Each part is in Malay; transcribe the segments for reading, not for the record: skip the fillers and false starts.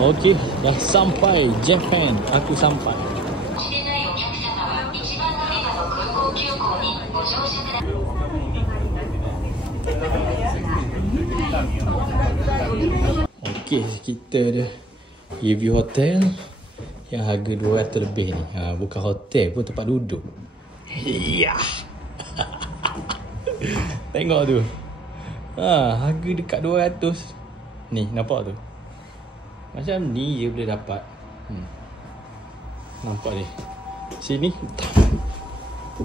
Okey, dah sampai Japan. Aku sampai. Okey, kita dah review hotel yang harga 200 lebih ni. Bukan hotel pun, tempat duduk. Ya. Tengok tu. Harga dekat 200. Ni, nampak tu? Macam ni je boleh dapat. Nampak ni. Sini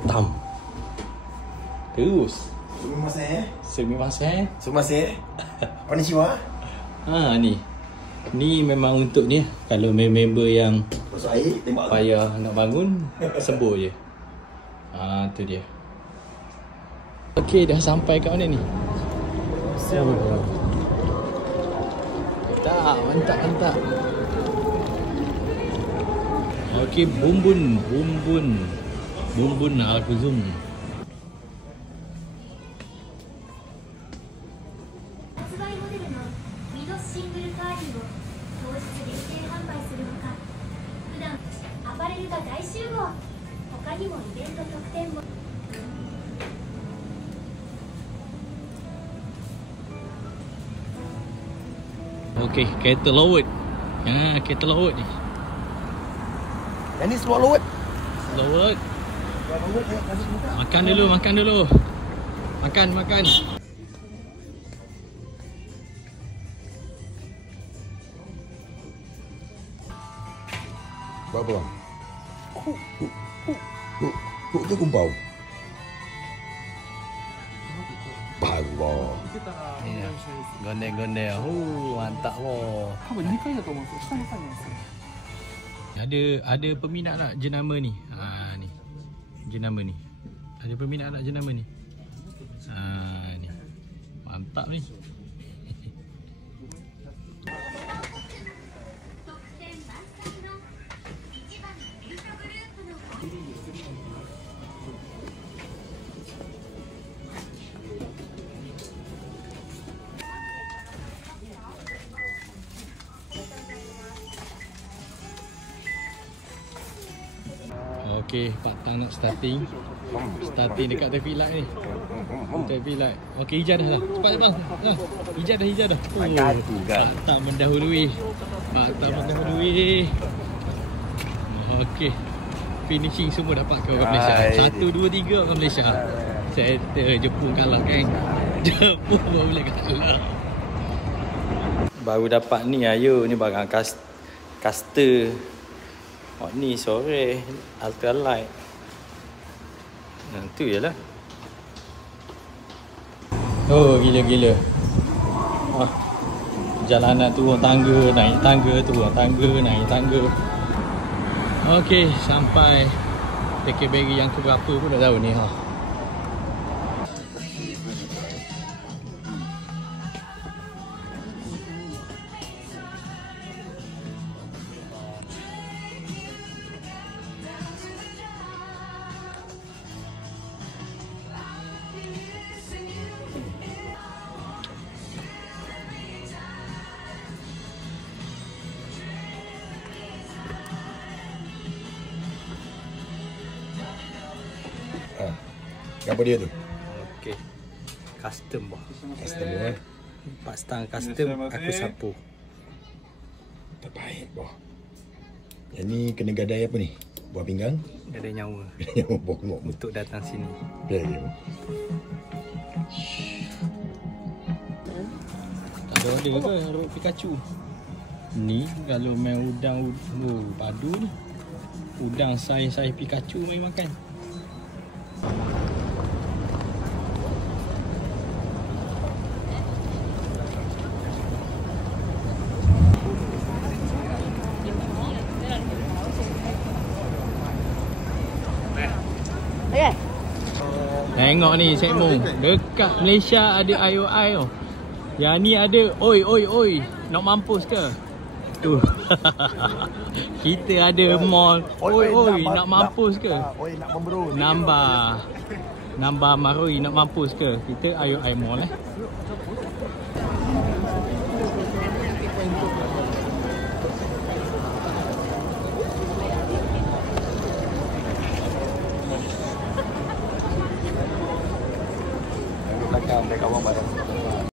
tam. Terus. Sumimasen. Konnichiwa. Ni. Ni memang untuk ni. Kalau member yang payah nak bangun, sebut je. Tu dia. Okey, dah sampai kat mana ni? Mantap. Okey, bumbun aku zoom. Okey, kereta laut. Kereta laut ni. Yang ni seluar laut. Laut. Makan dulu. Makan. Berapa bang? Kuk ke kumpau? Baru bang. Gondel. Mantap boh. Ada peminat tak jenama ni? Ni. Jenama ni. Ada peminat tak jenama ni? Ni. Mantap ni. Okey, Pak Tang nak starting dekat traffic light ni. Traffic light. Okey, hijau dah. Cepat bang. Hijau dah. Pak Tang mendahului. Okey. Finishing semua dapat ke orang Malaysia. 1, 2, 3 orang Malaysia. Settle. Jepun kalah kan. Jepun boleh kalah. Baru dapat ni ayo. Ni barang caster. Ni sore ultralight. Tu je lah. Gila. Jalanan turun tangga, naik tangga, turun tangga, naik tangga. Okey, sampai Takeberry yang keberapa pun tak tahu ni. Apa dia tu? Okey. Custom boh. Custom boh. Pak Stang custom, aku sapu. Terbaik boh. Yang ni kena gadai apa ni? Buah pinggang? Gadai nyawa. Nyawa bongok untuk datang sini. Ya. Tak ada ke robot Pikachu? Ni kalau main udang padu ni. Udang saiz Pikachu main makan. Tengok ni Sekmong. Dekat Malaysia ada IOI tau. Yang ni ada oi. Nak mampus ke? Tu. Kita ada mall. Oi, nak mampus ke? Oi, nak memberun. Nambah marui nak mampus ke? Kita IOI mall Baik kawan bareng.